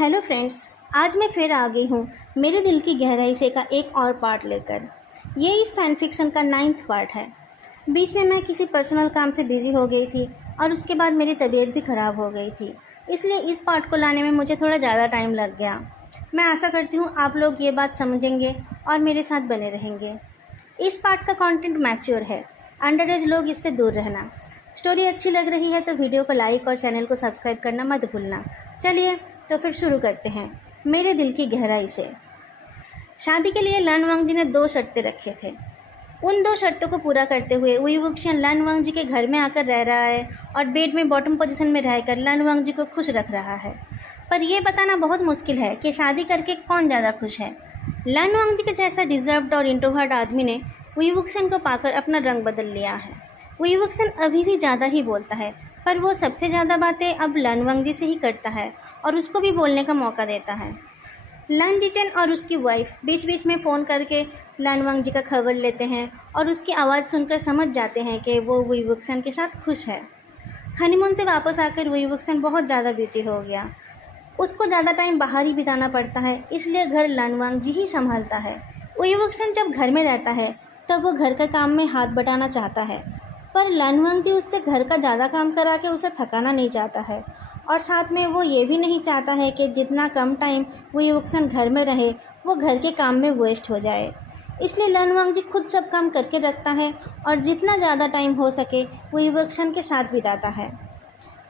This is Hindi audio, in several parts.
Hello friends. आज मैं फिर आ गई हूँ मेरे दिल की गहराई से का एक और पार्ट लेकर। ये इस फैन फिक्शन का 9th पार्ट है। बीच में मैं किसी पर्सनल काम से बिजी हो गई थी और उसके बाद मेरी तबीयत भी ख़राब हो गई थी, इसलिए इस पार्ट को लाने में मुझे थोड़ा ज़्यादा टाइम लग गया। मैं आशा करती हूँ आप लोग ये बात समझेंगे और मेरे साथ बने रहेंगे। इस पार्ट का कंटेंट मैच्योर है, अंडर एज लोग इससे दूर रहना। स्टोरी अच्छी लग रही है तो वीडियो को लाइक और चैनल को सब्सक्राइब करना मत भूलना। चलिए तो फिर शुरू करते हैं मेरे दिल की गहराई से। शादी के लिए लन वांगजी ने 2 शर्तें रखे थे। उन 2 शर्तों को पूरा करते हुए वुई वुक्शियन लन वांगजी के घर में आकर रह रहा है और बेड में बॉटम पोजीशन में रहकर लन वांगजी को खुश रख रहा है। पर यह बताना बहुत मुश्किल है कि शादी करके कौन ज़्यादा खुश है। लन वांगजी के जैसा डिजर्व्ड और इंट्रोवर्ट आदमी ने वुई वुक्शियन को पाकर अपना रंग बदल लिया है। वुई वुक्शियन अभी भी ज़्यादा ही बोलता है, पर वो सबसे ज़्यादा बातें अब लन वांगजी से ही करता है और उसको भी बोलने का मौका देता है। लन जिचेन और उसकी वाइफ बीच बीच में फ़ोन करके लन वांगजी का खबर लेते हैं और उसकी आवाज़ सुनकर समझ जाते हैं कि वो वुई वुक्शियन के साथ खुश है। हनीमून से वापस आकर वुई वुक्शियन बहुत ज़्यादा बिजी हो गया। उसको ज़्यादा टाइम बाहर ही बिताना पड़ता है, इसलिए घर लन वांगजी ही संभालता है। वुई वुक्शियन जब घर में रहता है तब वो घर के काम में हाथ बटाना चाहता है, पर लन वांगजी उससे घर का ज़्यादा काम करा के उसे थकाना नहीं चाहता है और साथ में वो ये भी नहीं चाहता है कि जितना कम टाइम वुई वुक्शियन घर में रहे वो घर के काम में वेस्ट हो जाए। इसलिए लन वांगजी खुद सब काम करके रखता है और जितना ज़्यादा टाइम हो सके वुई वुक्शियन के साथ बिताता है।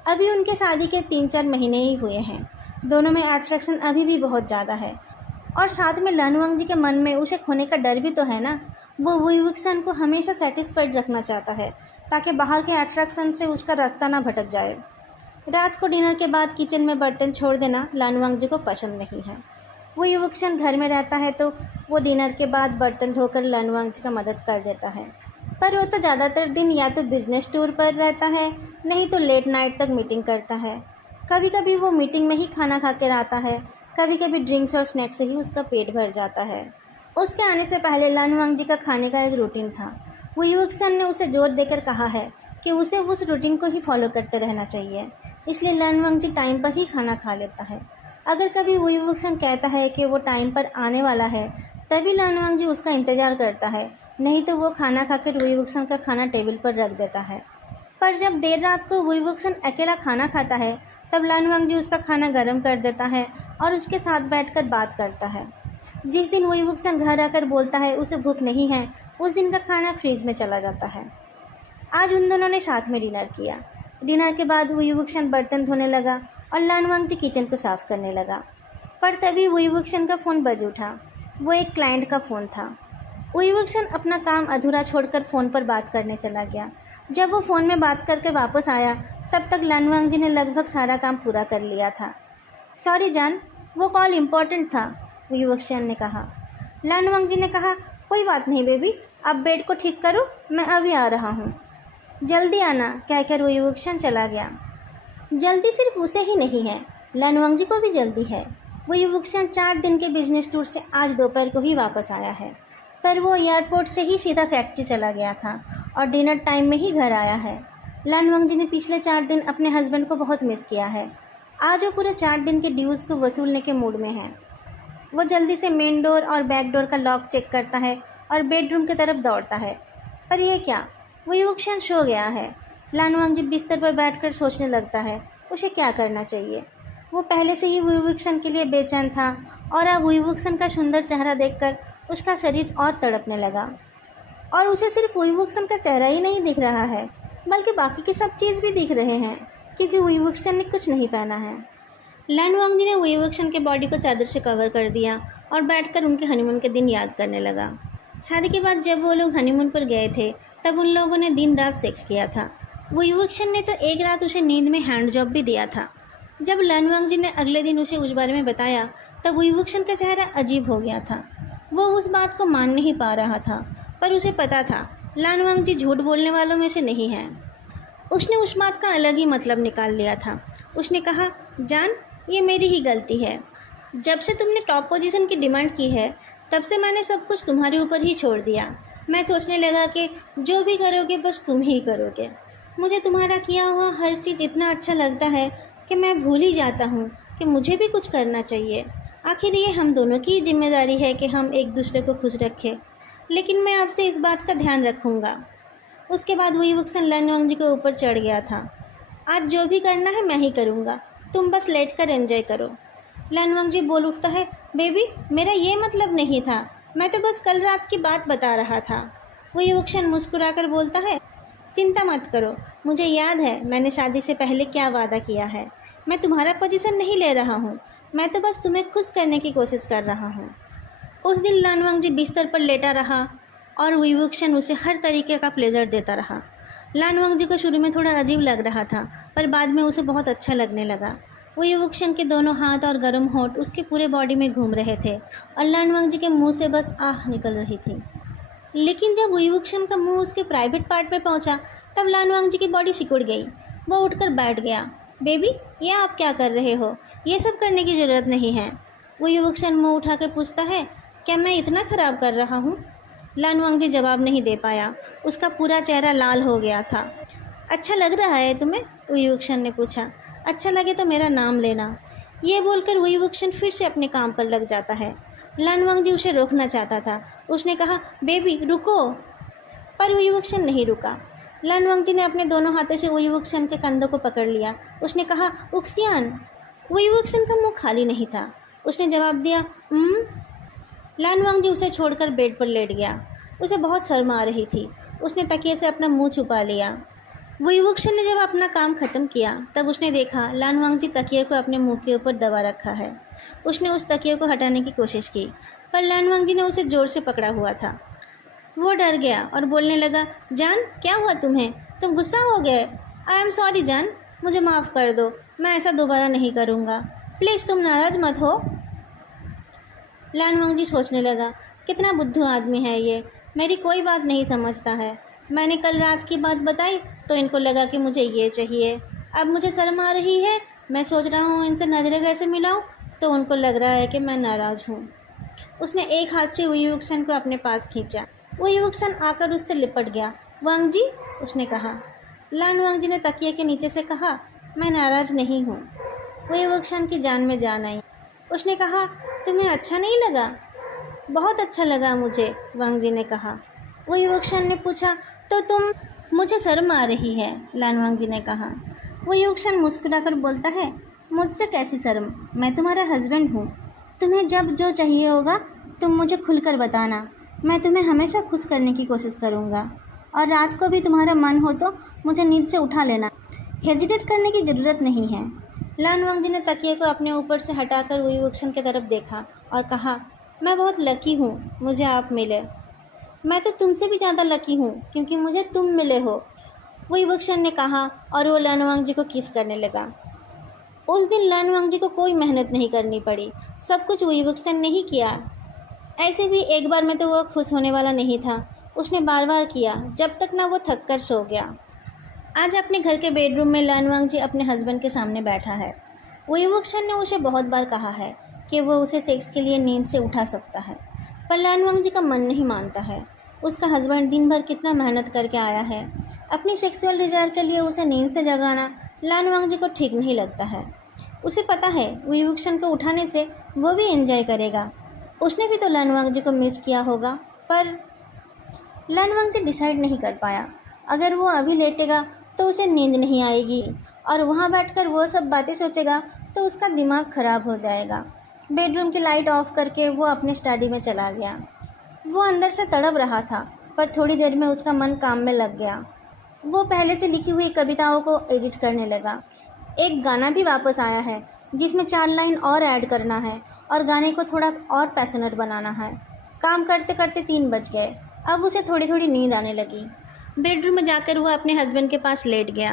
अभी उनके शादी के 3-4 महीने ही हुए हैं। दोनों में अट्रैक्शन अभी भी बहुत ज़्यादा है और साथ में लन वांगजी के मन में उसे खोने का डर भी तो है ना। वो वुई वुक्शियन को हमेशा सेटिस्फाइड रखना चाहता है ताकि बाहर के अट्रैक्शन से उसका रास्ता ना भटक जाए। रात को डिनर के बाद किचन में बर्तन छोड़ देना लन वांगजी को पसंद नहीं है। वुई वुक्शियन घर में रहता है तो वो डिनर के बाद बर्तन धोकर लन वांगजी का मदद कर देता है, पर वो तो ज़्यादातर दिन या तो बिजनेस टूर पर रहता है, नहीं तो लेट नाइट तक मीटिंग करता है। कभी कभी वो मीटिंग में ही खाना खा कर आता है, कभी कभी ड्रिंक्स और स्नैक्स से ही उसका पेट भर जाता है। उसके आने से पहले लन वांगजी का खाने का एक रूटीन था। वुई वुक्शियन ने उसे जोर देकर कहा है कि उसे उस रूटीन को ही फॉलो करते रहना चाहिए, इसलिए लन वांगजी टाइम पर ही खाना खा लेता है। अगर कभी वुई वुक्शियन कहता है कि वो टाइम पर आने वाला है तभी लन वांगजी उसका इंतज़ार करता है, नहीं तो वो खाना खाकर वुई वुक्शियन का खाना टेबल पर रख देता है। पर जब देर रात को वुई वुक्शियन अकेला खाना खाता है तब लन वांगजी उसका खाना गर्म कर देता है और उसके साथ बैठकर बात करता है। जिस दिन वुई वुक्शियन घर आकर बोलता है उसे भूख नहीं है, उस दिन का खाना फ्रिज में चला जाता है। आज उन दोनों ने साथ में डिनर किया। डिनर के बाद वुई वुक्शियन बर्तन धोने लगा और लन वांगजी किचन को साफ़ करने लगा, पर तभी वुई वुक्शियन का फ़ोन बज उठा। वो एक क्लाइंट का फ़ोन था। वुई वुक्शियन अपना काम अधूरा छोड़कर फ़ोन पर बात करने चला गया। जब वो फ़ोन में बात करके वापस आया तब तक लन वांगजी ने लगभग सारा काम पूरा कर लिया था। सॉरी जान, वो कॉल इम्पोर्टेंट था, वुई वुक्शियन ने कहा। लन वांगजी ने कहा, कोई बात नहीं बेबी, आप बेड को ठीक करो, मैं अभी आ रहा हूँ, जल्दी आना, कहकर वुई वुक्शियन चला गया। जल्दी सिर्फ उसे ही नहीं है, लन वांगजी को भी जल्दी है। वुई वुक्शियन 4 दिन के बिजनेस टूर से आज दोपहर को ही वापस आया है, पर वो एयरपोर्ट से ही सीधा फैक्ट्री चला गया था और डिनर टाइम में ही घर आया है। लन वांगजी ने पिछले 4 दिन अपने हस्बैंड को बहुत मिस किया है। आज वो पूरे 4 दिन के ड्यूज़ को वसूलने के मूड में है। वो जल्दी से मेन डोर और बैक डोर का लॉक चेक करता है और बेडरूम की तरफ दौड़ता है, पर यह क्या, वुई वुक्शियन सो गया है। लन वांगजी बिस्तर पर बैठकर सोचने लगता है उसे क्या करना चाहिए। वो पहले से ही वुई वुक्शियन के लिए बेचैन था और अब वुई वुक्शियन का सुंदर चेहरा देखकर उसका शरीर और तड़पने लगा। और उसे सिर्फ वुई वुक्शियन का चेहरा ही नहीं दिख रहा है, बल्कि बाकी की सब चीज़ भी दिख रहे हैं, क्योंकि वुई वुक्शियन ने कुछ नहीं पहना है। लन वांगजी ने वुई वुक्शियन के बॉडी को चादर से कवर कर दिया और बैठकर उनके हनीमून के दिन याद करने लगा। शादी के बाद जब वो लोग हनीमून पर गए थे तब उन लोगों ने दिन रात सेक्स किया था। वुई वुक्शियन ने तो एक रात उसे नींद में हैंड जॉब भी दिया था। जब लन वांगजी ने अगले दिन उसे उस बारे में बताया तब वुई वुक्शियन का चेहरा अजीब हो गया था। वो उस बात को मान नहीं पा रहा था, पर उसे पता था लन वांगजी झूठ बोलने वालों में से नहीं है। उसने उस बात का अलग ही मतलब निकाल लिया था। उसने कहा, जान, ये मेरी ही गलती है। जब से तुमने टॉप पोजीशन की डिमांड की है तब से मैंने सब कुछ तुम्हारे ऊपर ही छोड़ दिया। मैं सोचने लगा कि जो भी करोगे बस तुम ही करोगे। मुझे तुम्हारा किया हुआ हर चीज़ इतना अच्छा लगता है कि मैं भूल ही जाता हूँ कि मुझे भी कुछ करना चाहिए। आखिर ये हम दोनों की जिम्मेदारी है कि हम एक दूसरे को खुश रखें। लेकिन मैं आपसे इस बात का ध्यान रखूँगा। उसके बाद वही वक्सन लानवांग जी के ऊपर चढ़ गया था। आज जो भी करना है मैं ही करूँगा, तुम बस लेट कर एंजॉय करो। लानवांग जी बोल उठता है, बेबी मेरा ये मतलब नहीं था, मैं तो बस कल रात की बात बता रहा था। वही वक्सन मुस्कुराकर बोलता है, चिंता मत करो, मुझे याद है मैंने शादी से पहले क्या वादा किया है। मैं तुम्हारा पोजीशन नहीं ले रहा हूँ, मैं तो बस तुम्हें खुश करने की कोशिश कर रहा हूँ। उस दिन लानवांग जी बिस्तर पर लेटा रहा और विवुक्षण उसे हर तरीके का प्लेजर देता रहा। लानवांग जी को शुरू में थोड़ा अजीब लग रहा था, पर बाद में उसे बहुत अच्छा लगने लगा। विवुक्षण के दोनों हाथ और गर्म होंठ उसके पूरे बॉडी में घूम रहे थे और लानवांग जी के मुंह से बस आह निकल रही थी। लेकिन जब विवुक्षण का मुंह उसके प्राइवेट पार्ट पर पहुंचा, तब लानवांग जी की बॉडी सिकुड़ गई। वो उठकर बैठ गया। बेबी ये आप क्या कर रहे हो, ये सब करने की ज़रूरत नहीं है। विवुक्षण मुंह उठा के पूछता है, क्या मैं इतना ख़राब कर रहा हूँ? लानवांग जी जवाब नहीं दे पाया, उसका पूरा चेहरा लाल हो गया था। अच्छा लग रहा है तुम्हें? विवुक्षण ने पूछा। अच्छा लगे तो मेरा नाम लेना। ये बोलकर विवुक्षण फिर से अपने काम पर लग जाता है। लानवांग जी उसे रोकना चाहता था। उसने कहा, बेबी रुको, पर विवुक्षण नहीं रुका। लानवांग जी ने अपने दोनों हाथों से विवुक्षण के कंधों को पकड़ लिया। उसने कहा, उक्सियान। विवुक्षण का मुंह खाली नहीं था। उसने जवाब दिया, लानवांग जी उसे छोड़कर बेड पर लेट गया। उसे बहुत शर्म आ रही थी। उसने तकिए से अपना मुंह छुपा लिया। विवुक्षण ने जब अपना काम ख़त्म किया, तब उसने देखा लानवांग जी तकिए को अपने मुंह के ऊपर दबा रखा है। उसने उस तकिए को हटाने की कोशिश की, पर लानवांग जी ने उसे ज़ोर से पकड़ा हुआ था। वो डर गया और बोलने लगा, जान क्या हुआ तुम्हें? तुम गुस्सा हो गए? आई एम सॉरी जान, मुझे माफ़ कर दो, मैं ऐसा दोबारा नहीं करूँगा। प्लीज़ तुम नाराज़ मत हो। लानवांग जी सोचने लगा, कितना बुद्धू आदमी है ये, मेरी कोई बात नहीं समझता है। मैंने कल रात की बात बताई तो इनको लगा कि मुझे ये चाहिए। अब मुझे शर्म आ रही है, मैं सोच रहा हूँ इनसे नजरें कैसे मिलाऊँ, तो उनको लग रहा है कि मैं नाराज़ हूँ। उसने एक हाथ से विवुक्षण को अपने पास खींचा। विवुक्षण आकर उससे लिपट गया। वांग जी, उसने कहा। लानवांग जी ने तकिए के नीचे से कहा, मैं नाराज़ नहीं हूँ। विवुक्षण की जान में जान आई। उसने कहा, तुम्हें अच्छा नहीं लगा? बहुत अच्छा लगा मुझे, वांग जी ने कहा। विवुक्षण ने पूछा, तो तुम? मुझे शर्म आ रही है, लानवांग जी ने कहा। विवुक्षण मुस्कुराकर बोलता है, मुझसे कैसी शर्म, मैं तुम्हारा हस्बैंड हूँ। तुम्हें जब जो चाहिए होगा तुम मुझे खुलकर बताना, मैं तुम्हें हमेशा खुश करने की कोशिश करूँगा। और रात को भी तुम्हारा मन हो तो मुझे नींद से उठा लेना, हेजिटेट करने की ज़रूरत नहीं है। लानवांग जी ने तकिए को अपने ऊपर से हटाकर विवुक्षण की तरफ देखा और कहा, मैं बहुत लकी हूँ मुझे आप मिले। मैं तो तुमसे भी ज़्यादा लकी हूँ क्योंकि मुझे तुम मिले हो, विवुक्षण ने कहा और वो लानवांग जी को किस करने लगा। उस दिन लानवांग जी को कोई मेहनत नहीं करनी पड़ी, सब कुछ विवुक्षण ने ही किया। ऐसे भी एक बार में तो वो खुश होने वाला नहीं था। उसने बार बार किया जब तक ना वो थक कर सो गया। आज अपने घर के बेडरूम में लानवांग जी अपने हस्बैंड के सामने बैठा है। विवुक्षण ने उसे बहुत बार कहा है कि वो उसे सेक्स के लिए नींद से उठा सकता है, पर लानवांग जी का मन नहीं मानता है। उसका हस्बैंड दिन भर कितना मेहनत करके आया है, अपनी सेक्सुअल डिज़ायर के लिए उसे नींद से जगाना लानवांग जी को ठीक नहीं लगता है। उसे पता है विवुक्षण को उठाने से वो भी एंजॉय करेगा। उसने भी तो लानवांग जी को मिस किया होगा, पर लानवांग जी डिसाइड नहीं कर पाया। अगर वो अभी लेटेगा तो उसे नींद नहीं आएगी और वहाँ बैठकर वो सब बातें सोचेगा तो उसका दिमाग ख़राब हो जाएगा। बेडरूम की लाइट ऑफ करके वो अपने स्टडी में चला गया। वो अंदर से तड़प रहा था, पर थोड़ी देर में उसका मन काम में लग गया। वो पहले से लिखी हुई कविताओं को एडिट करने लगा। एक गाना भी वापस आया है जिसमें 4 लाइन और ऐड करना है और गाने को थोड़ा और पैशनेट बनाना है। काम करते करते 3 बज गए। अब उसे थोड़ी थोड़ी नींद आने लगी। बेडरूम में जाकर वह अपने हस्बैंड के पास लेट गया।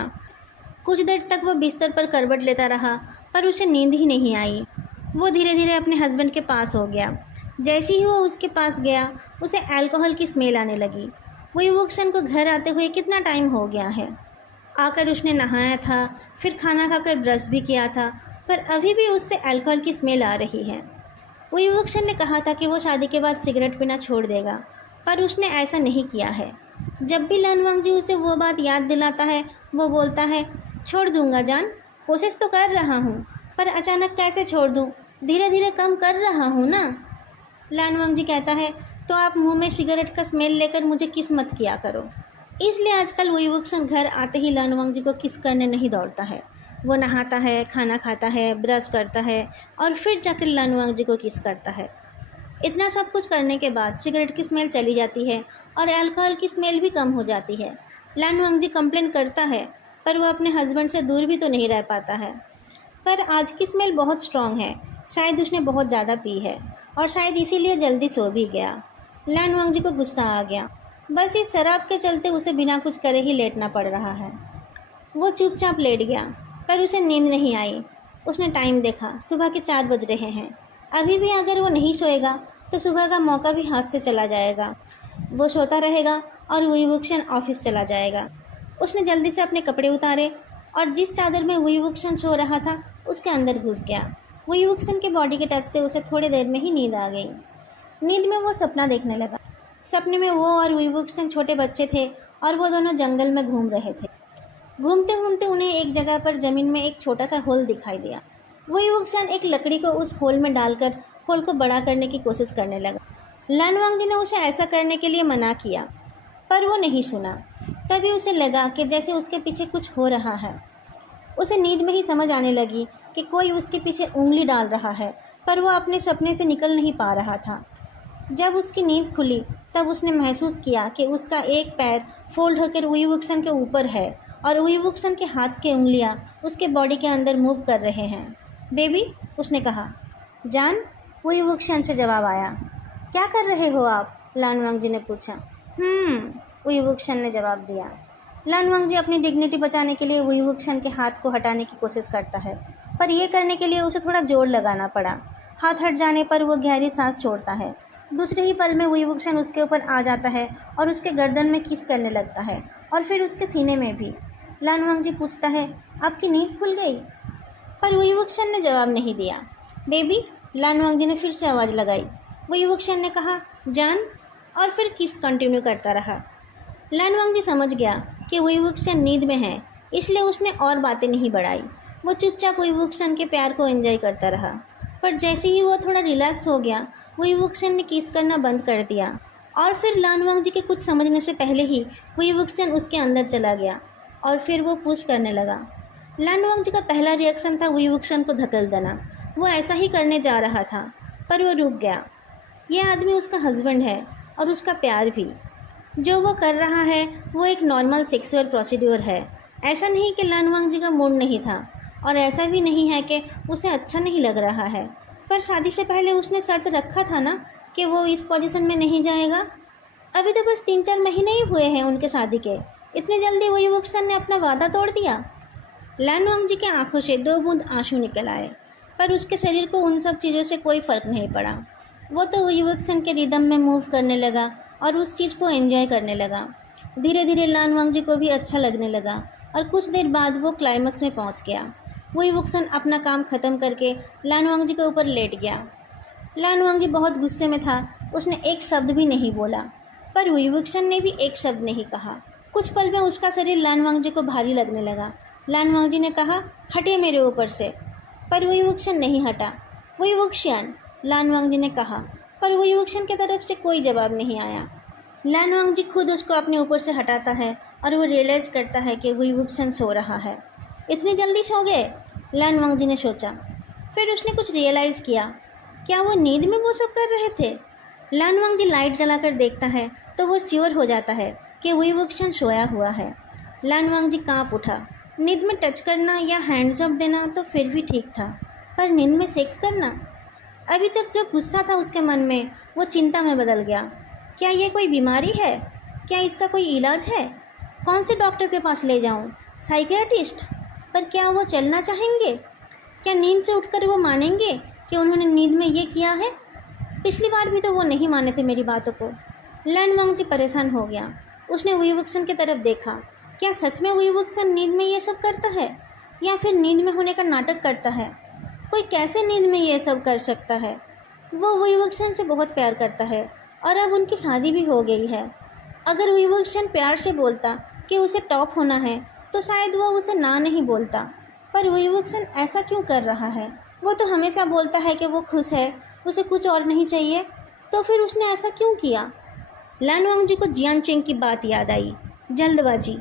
कुछ देर तक वो बिस्तर पर करवट लेता रहा, पर उसे नींद ही नहीं आई। वो धीरे धीरे अपने हस्बैंड के पास हो गया। जैसे ही वो उसके पास गया, उसे अल्कोहल की स्मेल आने लगी। विवुक्षण को घर आते हुए कितना टाइम हो गया है। आकर उसने नहाया था, फिर खाना खाकर ब्रश भी किया था, पर अभी भी उससे अल्कोहल की स्मेल आ रही है। विवुक्षण ने कहा था कि वो शादी के बाद सिगरेट पीना छोड़ देगा, पर उसने ऐसा नहीं किया है। जब भी लानवांग जी उसे वो बात याद दिलाता है, वो बोलता है, छोड़ दूंगा जान, कोशिश तो कर रहा हूँ, पर अचानक कैसे छोड़ दूँ? धीरे धीरे कम कर रहा हूँ ना। लान वंगजी कहता है, तो आप मुंह में सिगरेट का स्मेल लेकर मुझे किस मत किया करो। इसलिए आजकल वुई वुक्सन घर आते ही लान वंगजी को किस करने नहीं दौड़ता है। वो नहाता है, खाना खाता है, ब्रश करता है और फिर जाकर लान वंगजी को किस करता है। इतना सब कुछ करने के बाद सिगरेट की स्मेल चली जाती है और अल्कोहल की स्मेल भी कम हो जाती है। लान वंगजी कंप्लेन करता है, पर वो अपने हस्बैंड से दूर भी तो नहीं रह पाता है। पर आज की स्मेल बहुत स्ट्रॉन्ग है, शायद उसने बहुत ज़्यादा पी है और शायद इसीलिए जल्दी सो भी गया। लान वंगजी को गुस्सा आ गया। बस इस शराब के चलते उसे बिना कुछ करे ही लेटना पड़ रहा है। वो चुपचाप लेट गया, पर उसे नींद नहीं आई। उसने टाइम देखा, सुबह के 4 बज रहे हैं। अभी भी अगर वो नहीं सोएगा तो सुबह का मौका भी हाथ से चला जाएगा। वो सोता रहेगा और वुई वुक्सन ऑफिस चला जाएगा। उसने जल्दी से अपने कपड़े उतारे और जिस चादर में वुई वुक्सन सो रहा था उसके अंदर घुस गया। वुई वुक्सन के बॉडी के टच से उसे थोड़ी देर में ही नींद आ गई। नींद में वो सपना देखने लगा। सपने में वो और वुई वुक्सन छोटे बच्चे थे और वो दोनों जंगल में घूम रहे थे। घूमते घूमते उन्हें एक जगह पर ज़मीन में एक छोटा सा होल दिखाई दिया। वुई वुक्सन एक लकड़ी को उस होल में डालकर होल को बड़ा करने की कोशिश करने लगा। लान वंगजी ने उसे ऐसा करने के लिए मना किया, पर वो नहीं सुना। तभी उसे लगा कि जैसे उसके पीछे कुछ हो रहा है। उसे नींद में ही समझ आने लगी कि कोई उसके पीछे उंगली डाल रहा है, पर वो अपने सपने से निकल नहीं पा रहा था। जब उसकी नींद खुली तब उसने महसूस किया कि उसका एक पैर फोल्ड होकर वुई वुक्सन के ऊपर है और वुई वुक्सन के हाथ की उंगलियां उसके बॉडी के अंदर मूव कर रहे हैं। बेबी, उसने कहा। जान, वुई वुक्सन से जवाब आया। क्या कर रहे हो आप? लान वंगजी ने पूछा। वुई वुक्सन ने जवाब दिया। लान वंगजी अपनी डिग्निटी बचाने के लिए वुई वुक्सन के हाथ को हटाने की कोशिश करता है, पर यह करने के लिए उसे थोड़ा जोर लगाना पड़ा। हाथ हट जाने पर वो गहरी सांस छोड़ता है। दूसरे ही पल में वुई वुक्सन उसके ऊपर आ जाता है और उसके गर्दन में किस करने लगता है और फिर उसके सीने में भी। लान वंगजी पूछता है, आपकी नींद खुल गई? पर वुई वुक्सन ने जवाब नहीं दिया। बेबी, लान वंगजी ने फिर से आवाज़ लगाई। वुई वुक्सन ने कहा, जान, और फिर किस कंटिन्यू करता रहा। लान वंगजी समझ गया कि वुई वुक्सन नींद में है, इसलिए उसने और बातें नहीं बढ़ाई। वो चुपचाप वुई वुक्सन के प्यार को एंजॉय करता रहा। पर जैसे ही वो थोड़ा रिलैक्स हो गया, वुई वुक्सन ने किस करना बंद कर दिया और फिर लान वंगजी के कुछ समझने से पहले ही वुई वुक्सन उसके अंदर चला गया और फिर वो पुश करने लगा। लान वंगजी का पहला रिएक्शन था वुई वुक्सन को धकेल देना। वो ऐसा ही करने जा रहा था, पर वो रुक गया। यह आदमी उसका हस्बैंड है और उसका प्यार भी। जो वो कर रहा है वो एक नॉर्मल सेक्सुअल प्रोसीड्योर है। ऐसा नहीं कि लान वंगजी का मूड नहीं था और ऐसा भी नहीं है कि उसे अच्छा नहीं लग रहा है, पर शादी से पहले उसने शर्त रखा था ना कि वो इस पोजीशन में नहीं जाएगा। अभी तो बस 3-4 महीने ही हुए हैं उनके शादी के, इतनी जल्दी वुई वुक्सन ने अपना वादा तोड़ दिया। लान वंगजी की आंखों से 2 बूंद आंसू निकल आए, पर उसके शरीर को उन सब चीज़ों से कोई फ़र्क नहीं पड़ा। वो तो वुई वुक्सन के रिदम में मूव करने लगा और उस चीज़ को एंजॉय करने लगा। धीरे धीरे लान वंगजी को भी अच्छा लगने लगा और कुछ देर बाद वो क्लाइमैक्स में पहुंच गया। वुई वुक्सन अपना काम ख़त्म करके लान वंगजी के ऊपर लेट गया। लान वंगजी बहुत गुस्से में था। उसने एक शब्द भी नहीं बोला, पर वुई वुक्सन ने भी एक शब्द नहीं कहा। कुछ पल में उसका शरीर लान वंगजी को भारी लगने लगा। लान वंगजी ने कहा, हटिए मेरे ऊपर से, पर वुई वुक्सन नहीं हटा। वुई वुक्सन, लान वंगजी ने कहा, पर वुई वुक्सन की तरफ से कोई जवाब नहीं आया। लान वंगजी खुद उसको अपने ऊपर से हटाता है और वो रियलाइज़ करता है कि वुई वुक्सन सो रहा है। इतनी जल्दी सो गए? लान वंगजी ने सोचा। फिर उसने कुछ रियलाइज़ किया, क्या वो नींद में वो सब कर रहे थे? लान वंगजी लाइट जलाकर देखता है तो वो श्योर हो जाता है कि वुई वुक्सन सोया हुआ है। लान वंगजी काँप उठा। नींद में टच करना या हैंड जॉब देना तो फिर भी ठीक था, पर नींद में सेक्स करना? अभी तक जो गुस्सा था उसके मन में वो चिंता में बदल गया। क्या ये कोई बीमारी है? क्या इसका कोई इलाज है? कौन से डॉक्टर के पास ले जाऊं? साइकियाट्रिस्ट? पर क्या वो चलना चाहेंगे? क्या नींद से उठकर वो मानेंगे कि उन्होंने नींद में ये किया है? पिछली बार भी तो वो नहीं माने थे मेरी बातों को। लान वंगजी परेशान हो गया। उसने वुई वुक्सन की तरफ देखा। क्या सच में वुई वुक्सन नींद में ये सब करता है या फिर नींद में होने का नाटक करता है? कोई कैसे नींद में ये सब कर सकता है? वो वुई वुक्सन से बहुत प्यार करता है और अब उनकी शादी भी हो गई है। अगर वुई वुक्सन प्यार से बोलता कि उसे टॉप होना है तो शायद वो उसे ना नहीं बोलता, पर वुईवुक्सन ऐसा क्यों कर रहा है? वो तो हमेशा बोलता है कि वो खुश है, उसे कुछ और नहीं चाहिए, तो फिर उसने ऐसा क्यों किया? लान वांगजी को जियान चेंग की बात याद आई। जल्दबाजी।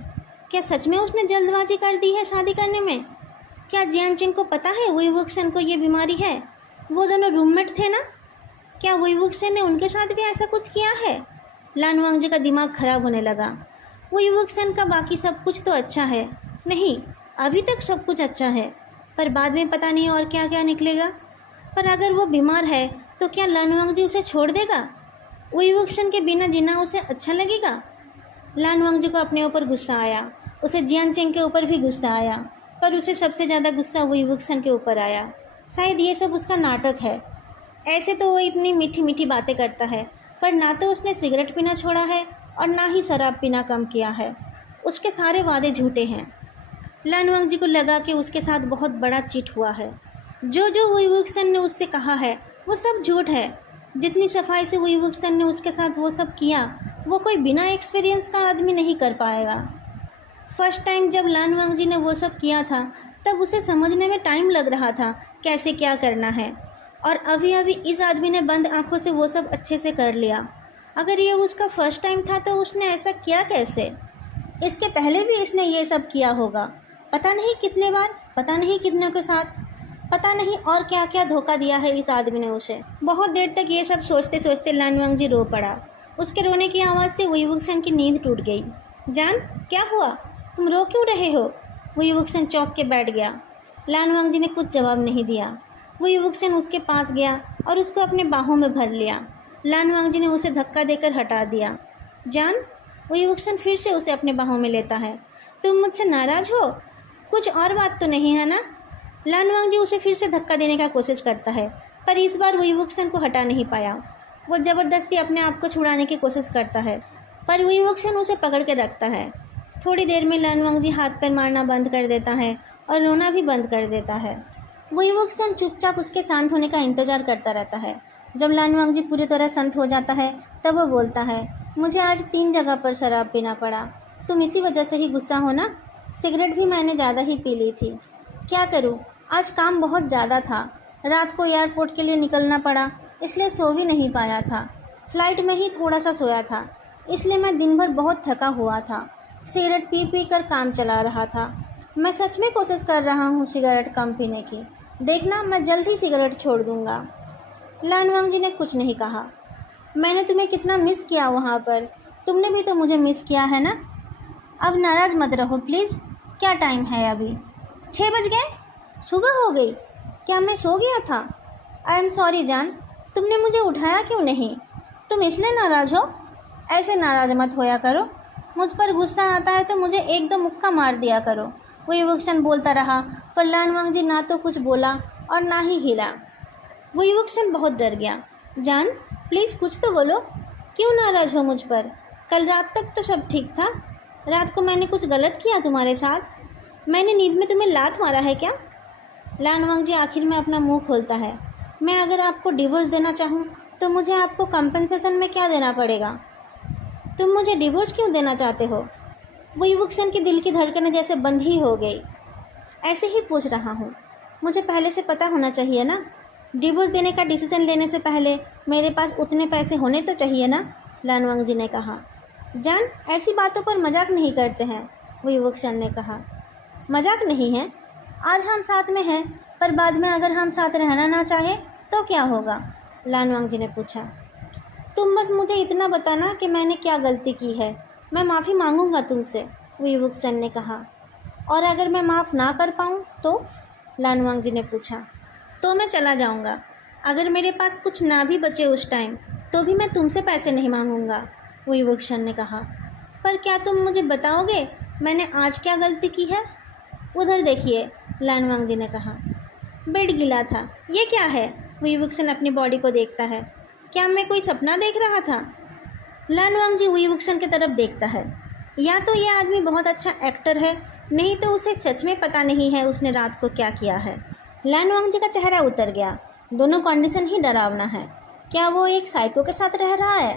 क्या सच में उसने जल्दबाजी कर दी है शादी करने में? क्या जियान चेंग को पता है वुईवुक्सन को ये बीमारी है? वो दोनों रूममेट थे ना? क्या वुईवुक्सन ने उनके साथ भी ऐसा कुछ किया है? लान वांगजी का दिमाग खराब होने लगा। वुईवुक्सन का बाकी सब कुछ तो अच्छा है। नहीं, अभी तक सब कुछ अच्छा है, पर बाद में पता नहीं और क्या क्या निकलेगा। पर अगर वो बीमार है तो क्या लान वांगजी उसे छोड़ देगा? वुईवुक्सन के बिना जीना उसे अच्छा लगेगा? लान वांगजी को अपने ऊपर गुस्सा आया, उसे जियान चेंग के ऊपर भी गुस्सा आया, पर उसे सबसे ज़्यादा गुस्सा वुईवुक्सन के ऊपर आया। शायद ये सब उसका नाटक है। ऐसे तो वो इतनी मीठी मीठी बातें करता है, पर ना तो उसने सिगरेट पीना छोड़ा है और ना ही शराब पीना कम किया है। उसके सारे वादे झूठे हैं। लान वांगजी को लगा कि उसके साथ बहुत बड़ा चीट हुआ है। जो जो वुईवुक्सन ने उससे कहा है वो सब झूठ है। जितनी सफाई से वुईवुक्सन ने उसके साथ वो सब किया, वो कोई बिना एक्सपीरियंस का आदमी नहीं कर पाएगा। फर्स्ट टाइम जब लान वांगजी ने वो सब किया था, तब उसे समझने में टाइम लग रहा था कैसे क्या करना है, और अभी अभी इस आदमी ने बंद आंखों से वो सब अच्छे से कर लिया। अगर ये उसका फर्स्ट टाइम था तो उसने ऐसा किया कैसे? इसके पहले भी इसने ये सब किया होगा, पता नहीं कितने बार, पता नहीं कितने के साथ, पता नहीं और क्या क्या धोखा दिया है इस आदमी ने उसे। बहुत देर तक ये सब सोचते सोचते लान वांगजी रो पड़ा। उसके रोने की आवाज़ से वुईवुक्सन की नींद टूट गई। जान, क्या हुआ? तुम रो क्यों रहे हो? वुईवुक्सन चौंक के बैठ गया। लान वांगजी ने कुछ जवाब नहीं दिया। वुईवुक्सन उसके पास गया और उसको अपने बाहों में भर लिया। लान वांगजी ने उसे धक्का देकर हटा दिया। जान, वुईवुक्सन फिर से उसे अपने बाहों में लेता है। तुम मुझसे नाराज़ हो? कुछ और बात तो नहीं है ना? लान वांगजी उसे फिर से धक्का देने का कोशिश करता है, पर इस बार वुईवुक्सन को हटा नहीं पाया। वो ज़बरदस्ती अपने आप को छुड़ाने की कोशिश करता है, पर वुईवुक्सन उसे पकड़ के रखता है। थोड़ी देर में लान वांगजी हाथ पैर मारना बंद कर देता है और रोना भी बंद कर देता है। वुईवुक्सन चुपचाप उसके शांत होने का इंतज़ार करता रहता है। जब लान वांगजी पूरी तरह शांत हो जाता है तब वो बोलता है, मुझे आज 3 जगह पर शराब पीना पड़ा। तुम इसी वजह से ही गुस्सा हो ना? सिगरेट भी मैंने ज़्यादा ही पी ली थी। क्या करूँ, आज काम बहुत ज़्यादा था। रात को एयरपोर्ट के लिए निकलना पड़ा, इसलिए सो भी नहीं पाया था। फ़्लाइट में ही थोड़ा सा सोया था, इसलिए मैं दिन भर बहुत थका हुआ था। सिगरेट पी पी कर काम चला रहा था। मैं सच में कोशिश कर रहा हूँ सिगरेट कम पीने की। देखना, मैं जल्द ही सिगरेट छोड़ दूँगा। लान वांगजी ने कुछ नहीं कहा। मैंने तुम्हें कितना मिस किया वहाँ पर, तुमने भी तो मुझे मिस किया है ना? अब नाराज़ मत रहो प्लीज़। क्या टाइम है अभी? 6 बज गए? सुबह हो गई? क्या मैं सो गया था? आई एम सॉरी जान, तुमने मुझे उठाया क्यों नहीं? तुम इसलिए नाराज़ हो? ऐसे नाराज़ मत होया करो। मुझ पर गुस्सा आता है तो मुझे एक दो मुक्का मार दिया करो। वुईवुक्सन बोलता रहा, पर लान वांगजी ना तो कुछ बोला और ना ही हिला। वुईवुक्सन बहुत डर गया। जान, प्लीज़ कुछ तो बोलो। क्यों नाराज़ हो मुझ पर? कल रात तक तो सब ठीक था। रात को मैंने कुछ गलत किया तुम्हारे साथ? मैंने नींद में तुम्हें लात मारा है क्या? लान वांगजी आखिर में अपना मुंह खोलता है। मैं अगर आपको डिवोर्स देना चाहूँ तो मुझे आपको कंपनसेशन में क्या देना पड़ेगा? तुम मुझे डिवोर्स क्यों देना चाहते हो? वुईवुक्सन की दिल की धड़कनें जैसे बंद ही हो गई। ऐसे ही पूछ रहा हूँ, मुझे पहले से पता होना चाहिए ना। डिवोर्स देने का डिसीजन लेने से पहले मेरे पास उतने पैसे होने तो चाहिए ना, लान वांगजी ने कहा। जान, ऐसी बातों पर मजाक नहीं करते हैं, वुईवुक्सन ने कहा। मजाक नहीं है? आज हम साथ में हैं, पर बाद में अगर हम साथ रहना ना चाहे तो क्या होगा? लान वांगजी ने पूछा। तुम बस मुझे इतना बताना कि मैंने क्या गलती की है, मैं माफ़ी मांगूंगा तुमसे, वुईवुक्सन ने कहा। और अगर मैं माफ़ ना कर पाऊँ तो? लान वांगजी ने पूछा। तो मैं चला जाऊँगा। अगर मेरे पास कुछ ना भी बचे उस टाइम तो भी मैं तुमसे पैसे नहीं मांगूंगा, वुईवुक्सन ने कहा। पर क्या तुम मुझे बताओगे मैंने आज क्या गलती की है? उधर देखिए, लान वांगजी ने कहा। बेड गीला था। ये क्या है? वुईवुक्सन अपनी बॉडी को देखता है। क्या मैं कोई सपना देख रहा था? लान वांगजी वुईवुक्सन की तरफ देखता है। या तो ये आदमी बहुत अच्छा एक्टर है, नहीं तो उसे सच में पता नहीं है उसने रात को क्या किया है। लान वांगजी का चेहरा उतर गया। दोनों कंडीशन ही डरावना है। क्या वो एक साइको के साथ रह रहा है?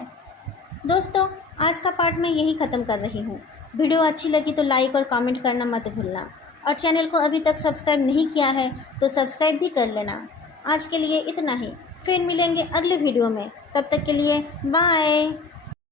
दोस्तों, आज का पार्ट मैं यही ख़त्म कर रही हूँ। वीडियो अच्छी लगी तो लाइक और कमेंट करना मत भूलना। और चैनल को अभी तक सब्सक्राइब नहीं किया है तो सब्सक्राइब भी कर लेना। आज के लिए इतना ही, फिर मिलेंगे अगले वीडियो में। तब तक के लिए बाय।